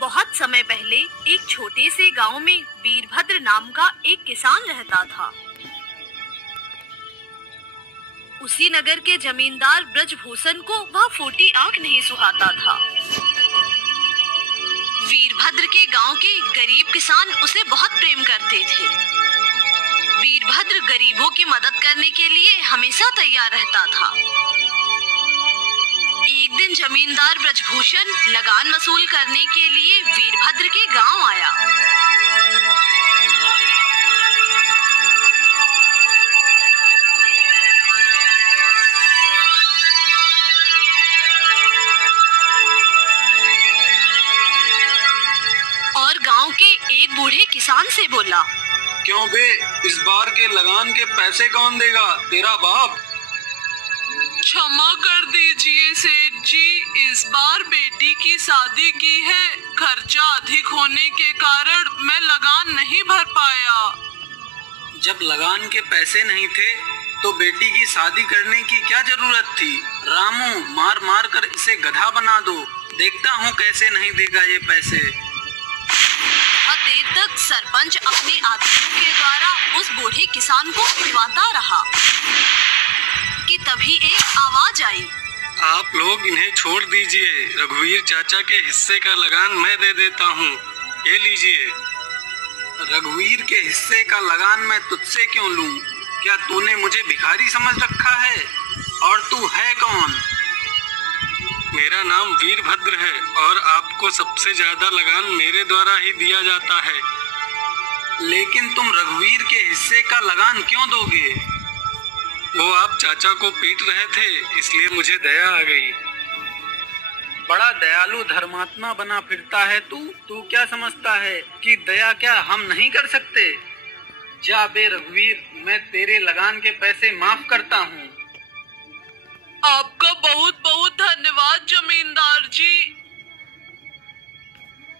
बहुत समय पहले एक छोटे से गांव में वीरभद्र नाम का एक किसान रहता था। उसी नगर के जमींदार ब्रजभूषण को वह फूटी आंख नहीं सुहाता था। वीरभद्र के गांव के गरीब किसान उसे बहुत प्रेम करते थे। वीरभद्र गरीबों की मदद करने के लिए हमेशा तैयार रहता था। एक दिन जमींदार ब्रजभूषण लगान वसूल करने के लिए वीरभद्र के गांव आया। और गांव के एक बूढ़े किसान से बोला, क्यों बे, इस बार के लगान के पैसे कौन देगा? तेरा बाप? क्षमा कर दीजिए सेठ जी, इस बार बेटी की शादी की है। खर्चा अधिक होने के कारण मैं लगान नहीं भर पाया। जब लगान के पैसे नहीं थे तो बेटी की शादी करने की क्या जरूरत थी? रामू, मार मार कर इसे गधा बना दो, देखता हूँ कैसे नहीं देगा ये पैसे। बहुत देर तक सरपंच अपने आदमियों के द्वारा उस बूढ़े किसान को पिटवाता रहा कि तभी एक आवाज आई, आप लोग इन्हें छोड़ दीजिए, रघुवीर चाचा के हिस्से का लगान मैं दे देता हूँ, ये लीजिए। रघुवीर के हिस्से का लगान मैं तुझसे क्यों लूं? क्या तूने मुझे भिखारी समझ रखा है? और तू है कौन? मेरा नाम वीरभद्र है और आपको सबसे ज्यादा लगान मेरे द्वारा ही दिया जाता है। लेकिन तुम रघुवीर के हिस्से का लगान क्यों दोगे? वो आप चाचा को पीट रहे थे, इसलिए मुझे दया आ गई। बड़ा दयालु धर्मात्मा बना फिरता है तू क्या समझता है कि दया क्या हम नहीं कर सकते? जा बे रघुवीर, मैं तेरे लगान के पैसे माफ करता हूँ। आपका बहुत बहुत धन्यवाद जमींदार जी।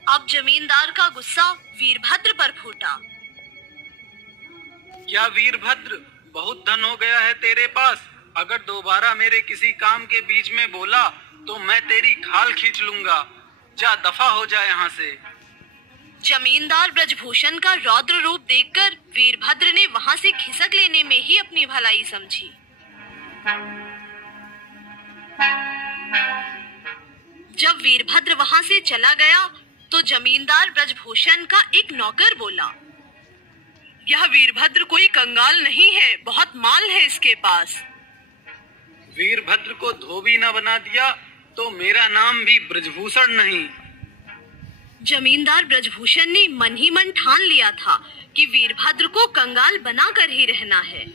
अब जमींदार का गुस्सा वीरभद्र पर फूटा। क्या वीरभद्र, बहुत धन हो गया है तेरे पास? अगर दोबारा मेरे किसी काम के बीच में बोला तो मैं तेरी खाल खींच लूंगा। जा दफा हो जा यहाँ से। जमींदार ब्रजभूषण का रौद्र रूप देखकर वीरभद्र ने वहाँ से खिसक लेने में ही अपनी भलाई समझी। जब वीरभद्र वहाँ से चला गया तो जमींदार ब्रजभूषण का एक नौकर बोला, यह वीरभद्र कोई कंगाल नहीं है, बहुत माल है इसके पास। वीरभद्र को धोबी न बना दिया तो मेरा नाम भी ब्रजभूषण नहीं। जमींदार ब्रजभूषण ने मन ही मन ठान लिया था कि वीरभद्र को कंगाल बनाकर ही रहना है।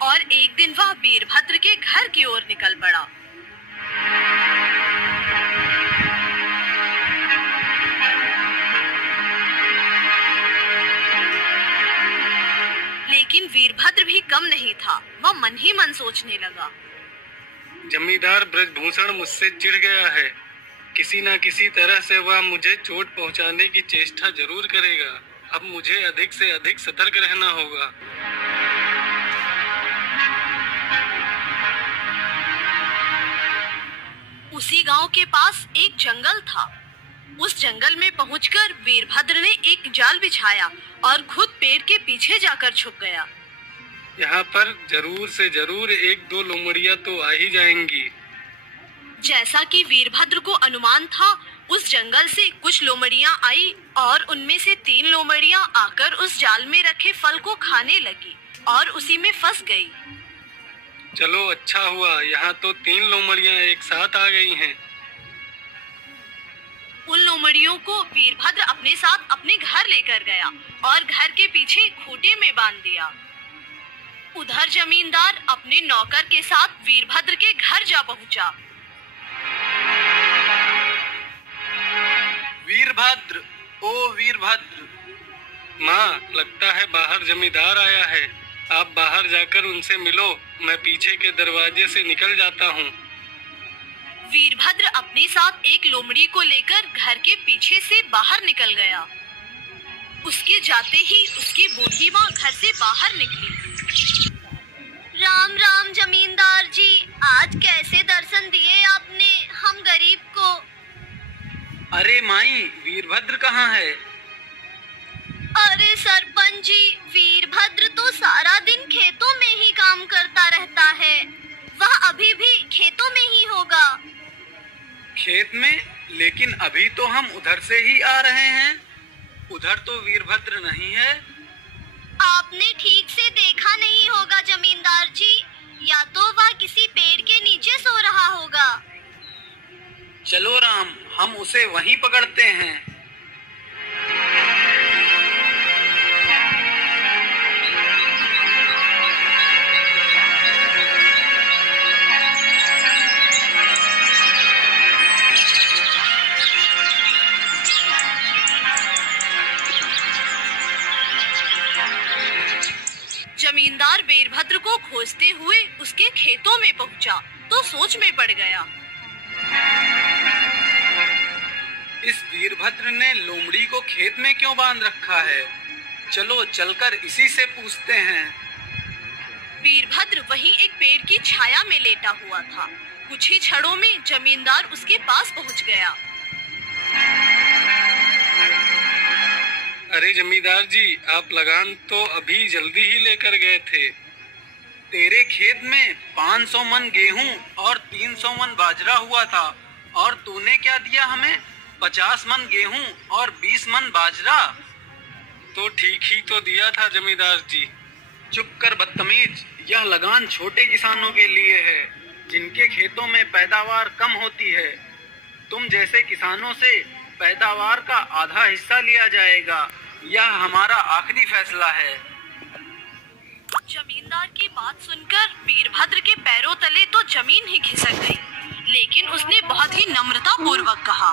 और एक दिन वह वीरभद्र के घर की ओर निकल पड़ा। लेकिन वीरभद्र भी कम नहीं था, वह मन ही मन सोचने लगा, जमींदार ब्रजभूषण मुझसे चिढ़ गया है। किसी न किसी तरह से वह मुझे चोट पहुंचाने की चेष्टा जरूर करेगा। अब मुझे अधिक से अधिक सतर्क रहना होगा। उसी गांव के पास एक जंगल था। उस जंगल में पहुंचकर वीरभद्र ने एक जाल बिछाया और खुद पेड़ के पीछे जाकर छुप गया। यहाँ पर जरूर से जरूर एक दो लोमड़ियाँ तो आ ही जाएंगी। जैसा कि वीरभद्र को अनुमान था, उस जंगल से कुछ लोमड़ियाँ आई और उनमें से 3 लोमड़ियाँ आकर उस जाल में रखे फल को खाने लगी और उसी में फंस गई। चलो अच्छा हुआ, यहाँ तो 3 लोमड़ियाँ एक साथ आ गई हैं। उन लोमड़ियों को वीरभद्र अपने साथ अपने घर लेकर गया और घर के पीछे खूंटे में बांध दिया। उधर जमींदार अपने नौकर के साथ वीरभद्र के घर जा पहुंचा। वीरभद्र, ओ वीरभद्र। माँ, लगता है बाहर जमींदार आया है। आप बाहर जाकर उनसे मिलो, मैं पीछे के दरवाजे से निकल जाता हूँ। वीरभद्र अपने साथ एक लोमड़ी को लेकर घर के पीछे से बाहर निकल गया। उसके जाते ही उसकी बूढ़ी माँ घर से बाहर निकली। राम राम जमींदार जी, आज कैसे दर्शन दिए आपने हम गरीब को। अरे माई, वीरभद्र कहाँ है? अरे सरपंच जी, वीरभद्र तो सारा दिन खेतों में ही काम करता रहता है। वह अभी भी खेतों में ही होगा। खेत में? लेकिन अभी तो हम उधर से ही आ रहे हैं। उधर तो वीरभद्र नहीं है। आपने ठीक से देखा नहीं होगा जमींदार जी, या तो वह किसी पेड़ के नीचे सो रहा होगा। चलो राम, हम उसे वहीं पकड़ते हैं। जमींदार वीरभद्र को खोजते हुए उसके खेतों में पहुंचा तो सोच में पड़ गया। इस वीरभद्र ने लोमड़ी को खेत में क्यों बांध रखा है? चलो चलकर इसी से पूछते हैं। वीरभद्र वहीं एक पेड़ की छाया में लेटा हुआ था। कुछ ही क्षणों में जमींदार उसके पास पहुंच गया। अरे जमींदार जी, आप लगान तो अभी जल्दी ही लेकर गए थे। तेरे खेत में 500 मन गेहूं और 300 मन बाजरा हुआ था, और तूने क्या दिया हमें? 50 मन गेहूं और 20 मन बाजरा। तो ठीक ही तो दिया था जमींदार जी। चुप कर बदतमीज, यह लगान छोटे किसानों के लिए है, जिनके खेतों में पैदावार कम होती है। तुम जैसे किसानों से पैदावार का आधा हिस्सा लिया जाएगा। यह हमारा आखिरी फैसला है। जमींदार की बात सुनकर वीरभद्र के पैरों तले तो जमीन ही खिसक गई, लेकिन उसने बहुत ही नम्रता पूर्वक कहा,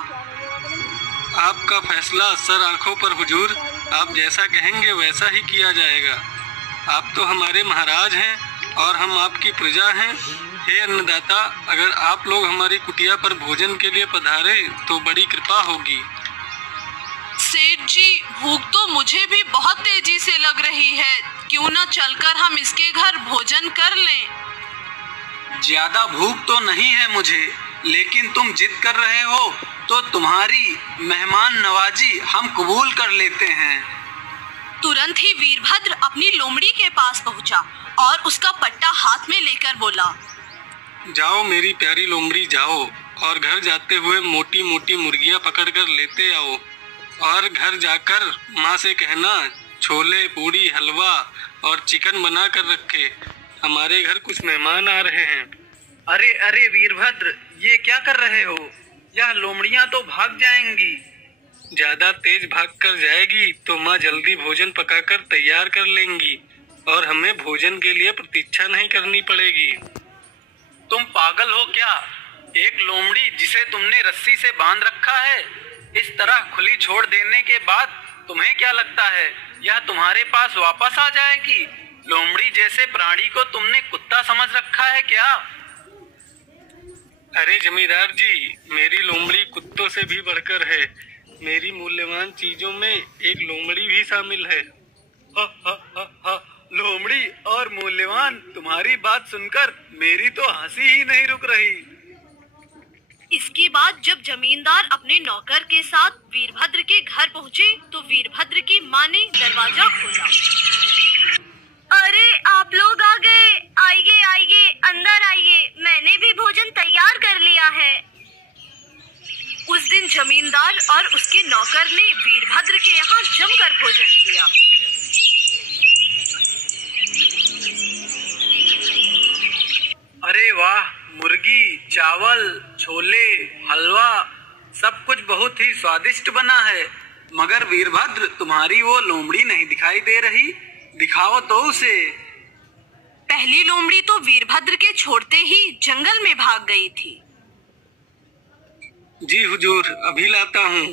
आपका फैसला सर आंखों पर हुजूर। आप जैसा कहेंगे वैसा ही किया जाएगा। आप तो हमारे महाराज हैं और हम आपकी प्रजा हैं। हे अन्नदाता, अगर आप लोग हमारी कुटिया पर भोजन के लिए पधारे तो बड़ी कृपा होगी। सेठ जी, भूख तो मुझे भी बहुत तेजी से लग रही है। क्यों न चलकर हम इसके घर भोजन कर लें। ज्यादा भूख तो नहीं है मुझे, लेकिन तुम जिद कर रहे हो तो तुम्हारी मेहमान नवाजी हम कबूल कर लेते हैं। तुरंत ही वीरभद्र अपनी लोमड़ी के पास पहुंचा और उसका पट्टा हाथ में लेकर बोला, जाओ मेरी प्यारी लोमड़ी, जाओ और घर जाते हुए मोटी मोटी मुर्गियां पकड़ कर लेते आओ, और घर जाकर माँ से कहना छोले पूड़ी हलवा और चिकन बना कर रखे। हमारे घर कुछ मेहमान आ रहे हैं। अरे अरे वीरभद्र, ये क्या कर रहे हो? यह लोमड़ियां तो भाग जाएंगी। ज्यादा तेज भाग कर जाएगी तो माँ जल्दी भोजन पकाकर तैयार कर लेंगी और हमें भोजन के लिए प्रतीक्षा नहीं करनी पड़ेगी। तुम पागल हो क्या? एक लोमड़ी जिसे तुमने रस्सी से बांध रखा है, इस तरह खुली छोड़ देने के बाद तुम्हें क्या लगता है यह तुम्हारे पास वापस आ जाएगी? लोमड़ी जैसे प्राणी को तुमने कुत्ता समझ रखा है क्या? अरे जमींदार जी, मेरी लोमड़ी कुत्तों से भी बढ़कर है। मेरी मूल्यवान चीजों में एक लोमड़ी भी शामिल है। हा हा हा हा, लोमड़ी और मूल्यवान, तुम्हारी बात सुनकर मेरी तो हंसी ही नहीं रुक रही। इसके बाद जब जमींदार अपने नौकर के साथ वीरभद्र के घर पहुँचे तो वीरभद्र की माँ ने दरवाजा खोला। अरे आप लोग आ गए, आइए आइए, अंदर आइए, मैंने भी भोजन तैयार कर लिया है। उस दिन जमींदार और उसके नौकर ने वीरभद्र के यहाँ जमकर भोजन किया। अरे वाह, मुर्गी, चावल, छोले, हलवा, सब कुछ बहुत ही स्वादिष्ट बना है। मगर वीरभद्र, तुम्हारी वो लोमड़ी नहीं दिखाई दे रही, दिखाओ तो उसे। पहली लोमड़ी तो वीरभद्र के छोड़ते ही जंगल में भाग गई थी। जी हुजूर, अभी लाता हूँ।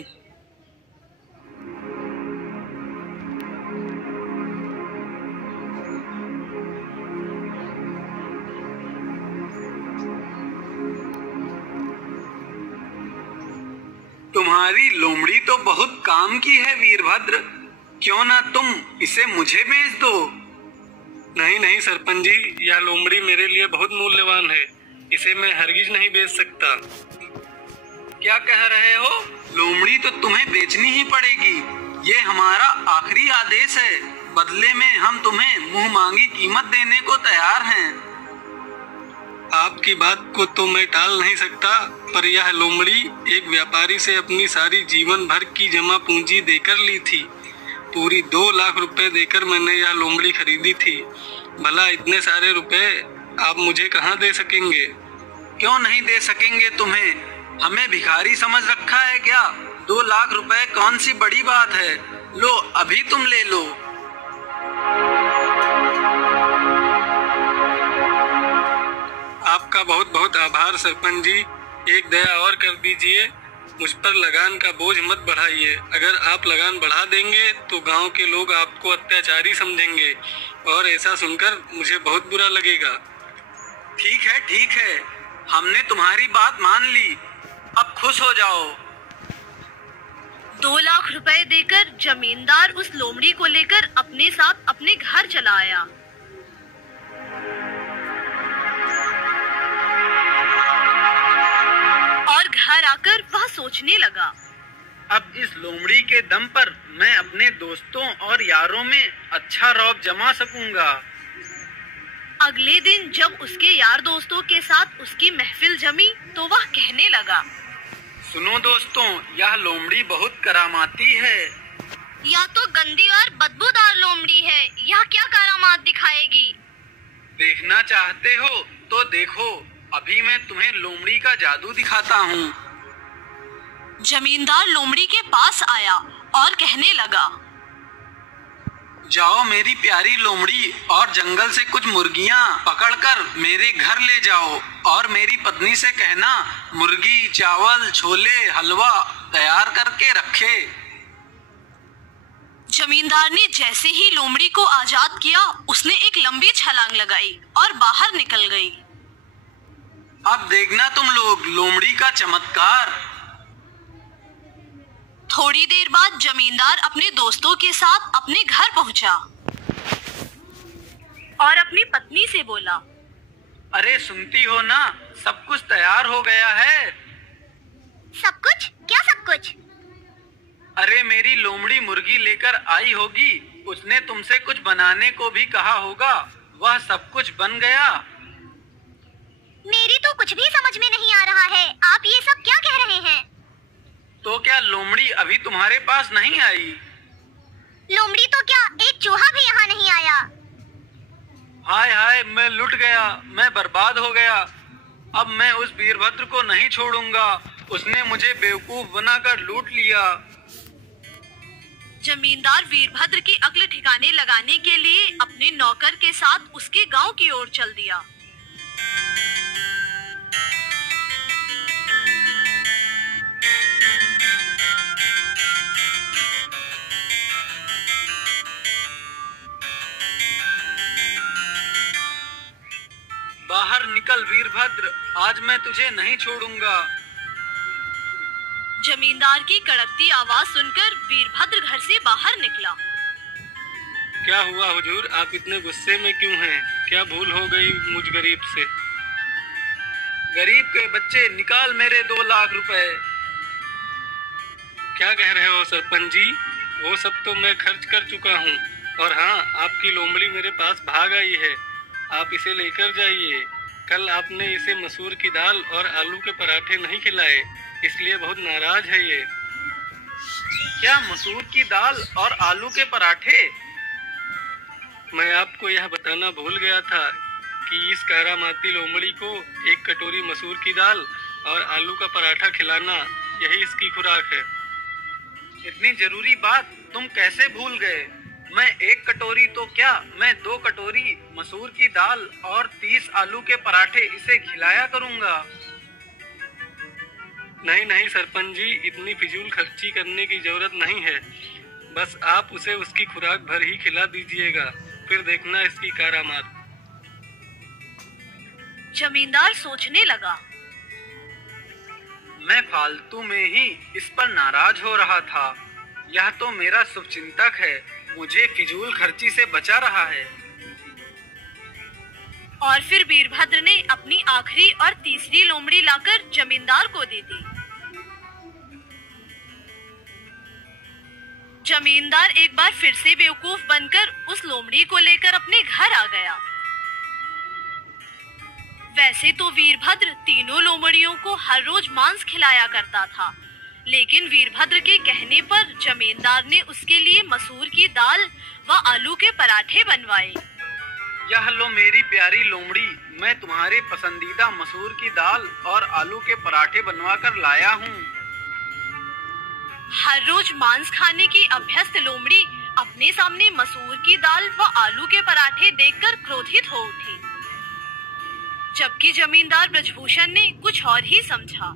तुम्हारी लोमड़ी तो बहुत काम की है वीरभद्र, क्यों ना तुम इसे मुझे बेच दो। नहीं नहीं सरपंच जी, यह लोमड़ी मेरे लिए बहुत मूल्यवान है, इसे मैं हरगिज नहीं बेच सकता। क्या कह रहे हो? लोमड़ी तो तुम्हें बेचनी ही पड़ेगी, ये हमारा आखिरी आदेश है। बदले में हम तुम्हें मुंह मांगी कीमत देने को तैयार हैं। आपकी बात को तो मैं टाल नहीं सकता, पर यह लोमड़ी एक व्यापारी से अपनी सारी जीवन भर की जमा पूंजी देकर ली थी। पूरी 2 लाख रुपए देकर मैंने यह लोमड़ी खरीदी थी। भला इतने सारे रुपए आप मुझे कहाँ दे सकेंगे? क्यों नहीं दे सकेंगे तुम्हें? हमें भिखारी समझ रखा है क्या? 2 लाख रुपए कौन सी बड़ी बात है? लो अभी तुम ले लो। आपका बहुत बहुत आभार सरपंच जी, एक दया और कर दीजिए, मुझ पर लगान का बोझ मत बढ़ाइए। अगर आप लगान बढ़ा देंगे तो गांव के लोग आपको अत्याचारी समझेंगे और ऐसा सुनकर मुझे बहुत बुरा लगेगा। ठीक है, हमने तुम्हारी बात मान ली, अब खुश हो जाओ। 2 लाख रुपए देकर जमींदार उस लोमड़ी को लेकर अपने साथ अपने घर चला आया। और घर आकर वह सोचने लगा, अब इस लोमड़ी के दम पर मैं अपने दोस्तों और यारों में अच्छा रौब जमा सकूंगा। अगले दिन जब उसके यार दोस्तों के साथ उसकी महफिल जमी तो वह कहने लगा, सुनो दोस्तों, यह लोमड़ी बहुत करामाती है। यह तो गंदी और बदबूदार लोमड़ी है, यह क्या करामात दिखाएगी? देखना चाहते हो तो देखो, अभी मैं तुम्हें लोमड़ी का जादू दिखाता हूँ। जमींदार लोमड़ी के पास आया और कहने लगा, जाओ मेरी प्यारी लोमड़ी, और जंगल से कुछ मुर्गियाँ पकड़कर मेरे घर ले जाओ और मेरी पत्नी से कहना मुर्गी, चावल, छोले, हलवा तैयार करके रखे। जमींदार ने जैसे ही लोमड़ी को आजाद किया, उसने एक लंबी छलांग लगाई और बाहर निकल गई। अब देखना तुम लोग लोमड़ी का चमत्कार। थोड़ी देर बाद जमींदार अपने दोस्तों के साथ अपने घर पहुंचा और अपनी पत्नी से बोला, अरे सुनती हो ना, सब कुछ तैयार हो गया है। सब कुछ? क्या सब कुछ? अरे मेरी लोमड़ी मुर्गी लेकर आई होगी, उसने तुमसे कुछ बनाने को भी कहा होगा, वह सब कुछ बन गया। मेरी तो कुछ भी समझ में नहीं आ रहा है, आप ये सब क्या कह रहे हैं? तो क्या लोमड़ी अभी तुम्हारे पास नहीं आई? लोमड़ी तो क्या, एक चूहा भी यहाँ नहीं आया। हाय हाय, मैं लुट गया, मैं बर्बाद हो गया। अब मैं उस वीरभद्र को नहीं छोड़ूंगा, उसने मुझे बेवकूफ बनाकर लूट लिया। जमींदार वीरभद्र की अक्ल ठिकाने लगाने के लिए अपने नौकर के साथ उसके गांव की ओर चल दिया। बाहर निकल वीरभद्र, आज मैं तुझे नहीं छोड़ूंगा। जमींदार की कड़कती आवाज सुनकर वीरभद्र घर से बाहर निकला। क्या हुआ हुजूर, आप इतने गुस्से में क्यों हैं? क्या भूल हो गई मुझ गरीब से? गरीब के बच्चे, निकाल मेरे 2 लाख रुपए। क्या कह रहे हो सरपंच जी? वो सब तो मैं खर्च कर चुका हूँ, और हाँ, आपकी लोमड़ी मेरे पास भाग आई है, आप इसे लेकर जाइए। कल आपने इसे मसूर की दाल और आलू के पराठे नहीं खिलाए, इसलिए बहुत नाराज है ये। क्या मसूर की दाल और आलू के पराठे? मैं आपको यह बताना भूल गया था कि इस करामाती लोमड़ी को 1 कटोरी मसूर की दाल और आलू का पराठा खिलाना, यही इसकी खुराक है। इतनी जरूरी बात तुम कैसे भूल गए? मैं 1 कटोरी तो क्या, मैं 2 कटोरी मसूर की दाल और 30 आलू के पराठे इसे खिलाया करूंगा। नहीं नहीं सरपंच जी, इतनी फिजूल खर्ची करने की जरूरत नहीं है, बस आप उसे उसकी खुराक भर ही खिला दीजिएगा, फिर देखना इसकी करामात। जमींदार सोचने लगा, मैं फालतू में ही इस पर नाराज हो रहा था। यह तो मेरा शुभचिंतक है, मुझे फिजूल खर्ची से बचा रहा है। और फिर वीरभद्र ने अपनी आखिरी और तीसरी लोमड़ी लाकर जमींदार को दे दी। जमींदार एक बार फिर से बेवकूफ बनकर उस लोमड़ी को लेकर अपने घर आ गया। वैसे तो वीरभद्र तीनों लोमड़ियों को हर रोज मांस खिलाया करता था, लेकिन वीरभद्र के कहने पर जमींदार ने उसके लिए मसूर की दाल व आलू के पराठे बनवाए। यह लो मेरी प्यारी लोमड़ी, मैं तुम्हारे पसंदीदा मसूर की दाल और आलू के पराठे बनवा कर लाया हूँ। हर रोज मांस खाने की अभ्यस्त लोमड़ी अपने सामने मसूर की दाल व आलू के पराठे देखकर क्रोधित हो उठी, जबकि जमींदार ब्रजभूषण ने कुछ और ही समझा।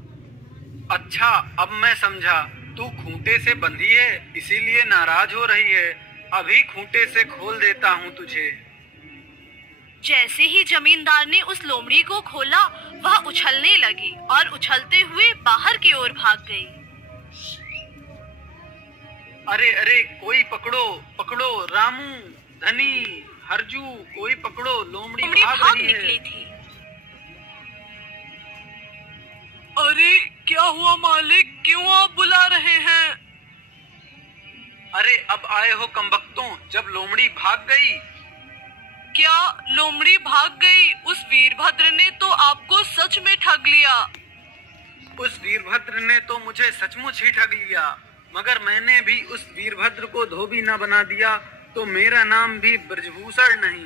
अच्छा, अब मैं समझा, तू खूंटे से बंधी है इसीलिए नाराज हो रही है। अभी खूंटे से खोल देता हूँ तुझे। जैसे ही जमींदार ने उस लोमड़ी को खोला, वह उछलने लगी और उछलते हुए बाहर की ओर भाग गई। अरे अरे, कोई पकड़ो पकड़ो, रामू, धनी, हरजू, कोई पकड़ो, लोमड़ी भाग रही निकली है। थी। अरे क्या हुआ मालिक, क्यों आप बुला रहे हैं? अरे अब आए हो कमबख्तों, जब लोमड़ी भाग गई। क्या लोमड़ी भाग गई? उस वीरभद्र ने तो आपको सच में ठग लिया। उस वीरभद्र ने तो मुझे सचमुच ही ठग लिया, मगर मैंने भी उस वीरभद्र को धोबी न बना दिया तो मेरा नाम भी ब्रजभूषण नहीं।